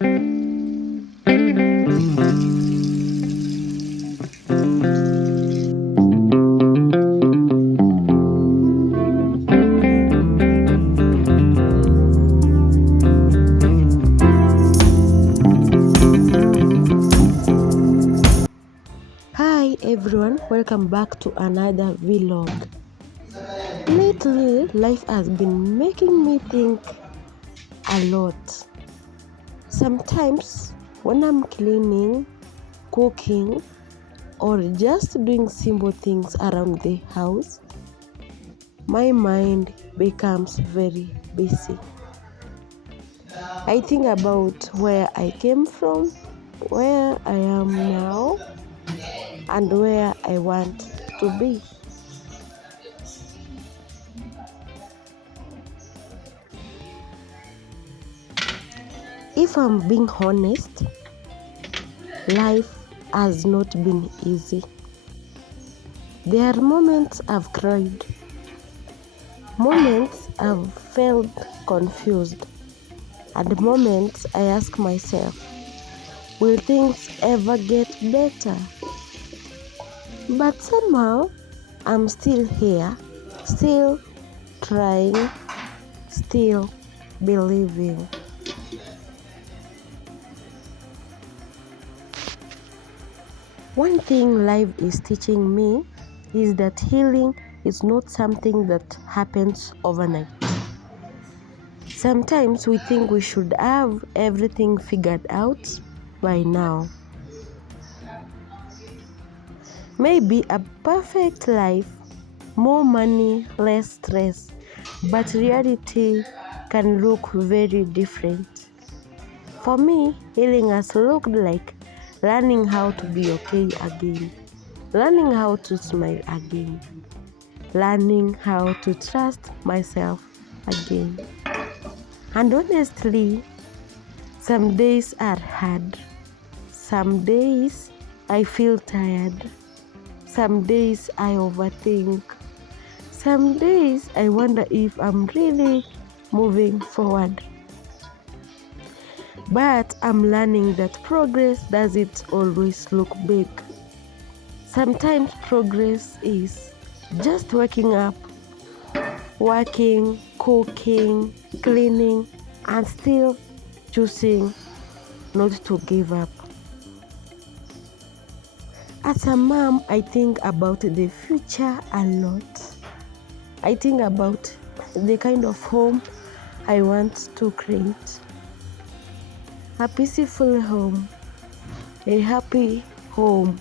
Hi everyone, welcome back to another vlog. Lately, life has been making me think a lot. Sometimes when I'm cleaning, cooking, or just doing simple things around the house, my mind becomes very busy. I think about where I came from, where I am now, and where I want to be. If I'm being honest, life has not been easy. There are moments I've cried, moments I've felt confused, and moments I ask myself, will things ever get better? But somehow, I'm still here, still trying, still believing. One thing life is teaching me is that healing is not something that happens overnight. Sometimes we think we should have everything figured out by now. Maybe a perfect life, more money, less stress, but reality can look very different. For me, healing has looked like learning how to be okay again, learning how to smile again, learning how to trust myself again. And honestly, some days are hard. Some days I feel tired. Some days I overthink. Some days I wonder if I'm really moving forward. But I'm learning that progress doesn't always look big. Sometimes progress is just waking up, working, cooking, cleaning, and still choosing not to give up. As a mom, I think about the future a lot. I think about the kind of home I want to create. A peaceful home, a happy home,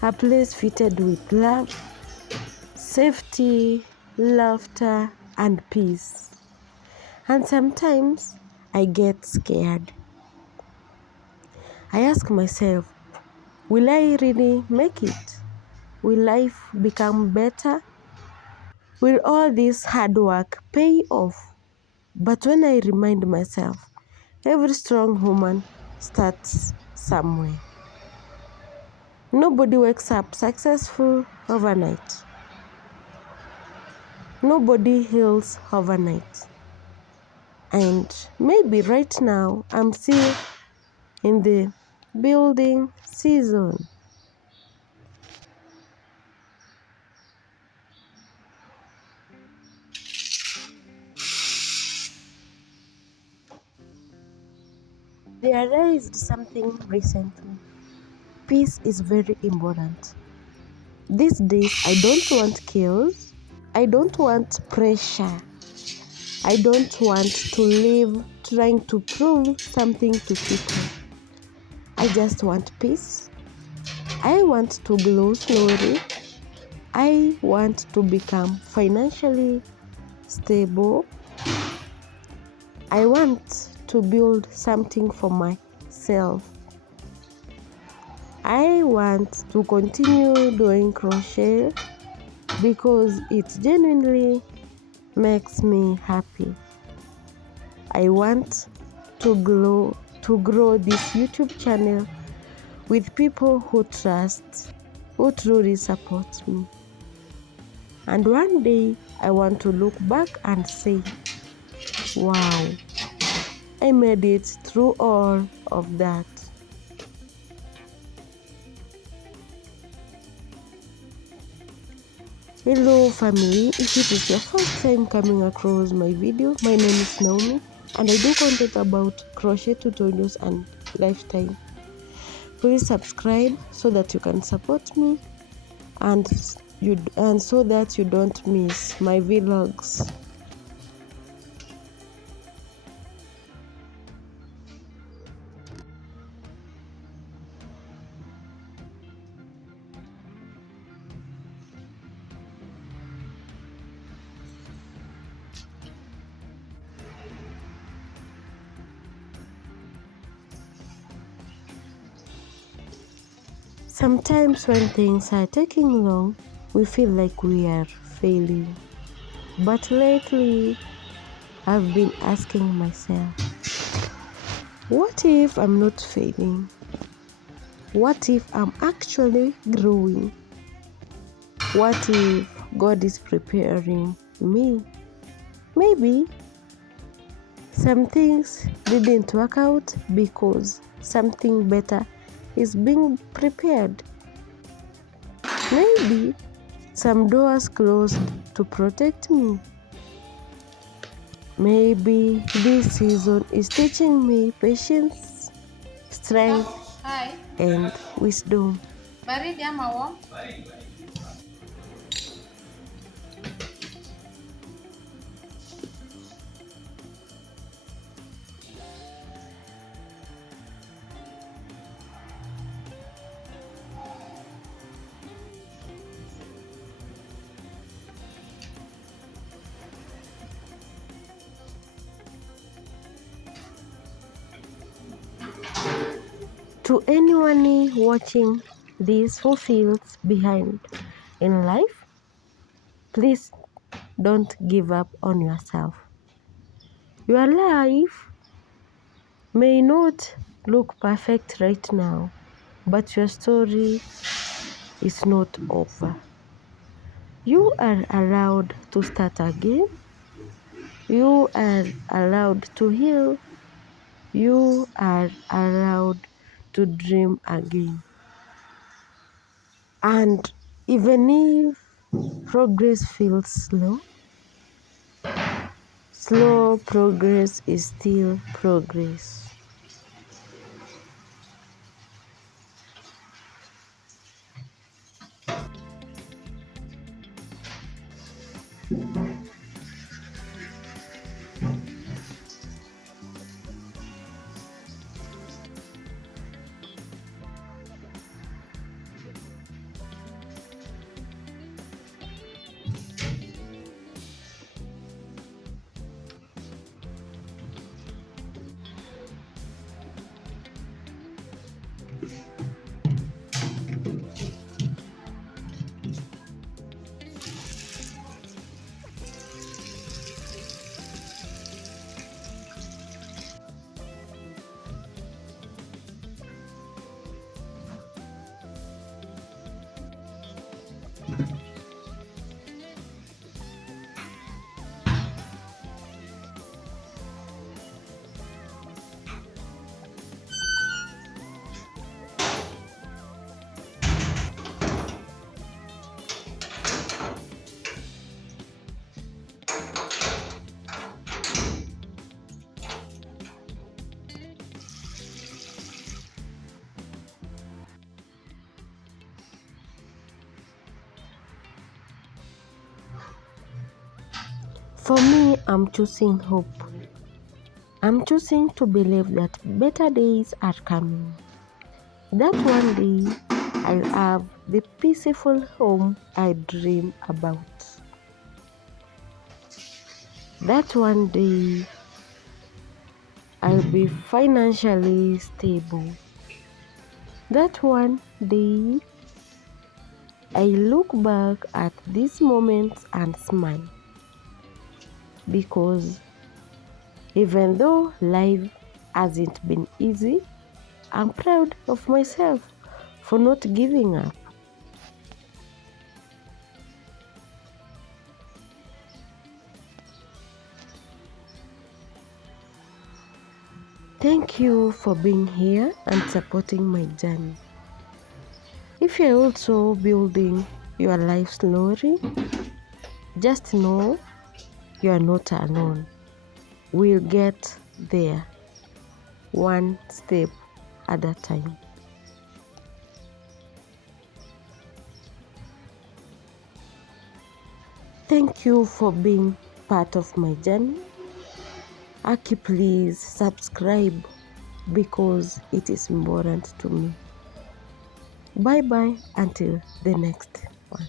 a place fitted with love, safety, laughter, and peace. And sometimes I get scared. I ask myself, will I really make it? Will life become better? Will all this hard work pay off? But when I remind myself, every strong woman starts somewhere. Nobody wakes up successful overnight. Nobody heals overnight. And maybe right now I'm still in the building season. I realized something recently. Peace is very important. These days, I don't want chaos. I don't want pressure. I don't want to live trying to prove something to people. I just want peace. I want to grow slowly. I want to become financially stable. I want to build something for myself. I want to continue doing crochet because it genuinely makes me happy. I want to grow this YouTube channel with people who trust, who truly support me. And one day I want to look back and say, wow, I made it through all of that. Hello family, if it is your first time coming across my video, my name is Naomi and I do content about crochet tutorials and lifestyle. Please subscribe so that you can support me and so that you don't miss my vlogs. Sometimes when things are taking long, we feel like we are failing. But lately, I've been asking myself, what if I'm not failing? What if I'm actually growing? What if God is preparing me? Maybe some things didn't work out because something better is being prepared. Maybe some doors closed to protect me. Maybe this season is teaching me patience, strength, and wisdom. To anyone watching this who feels behind in life, please don't give up on yourself. Your life may not look perfect right now, but your story is not over. You are allowed to start again. You are allowed to heal. You are allowed to dream again. And even if progress feels slow progress is still progress. For me, I'm choosing hope. I'm choosing to believe that better days are coming. That one day I'll have the peaceful home I dream about. That one day I'll be financially stable. That one day I look back at these moments and smile. Because even though life hasn't been easy, I'm proud of myself for not giving up. Thank you for being here and supporting my journey. If you're also building your life slowly, just know you are not alone. We'll get there, one step at a time. Thank you for being part of my journey. Aki, please subscribe because it is important to me. Bye bye until the next one.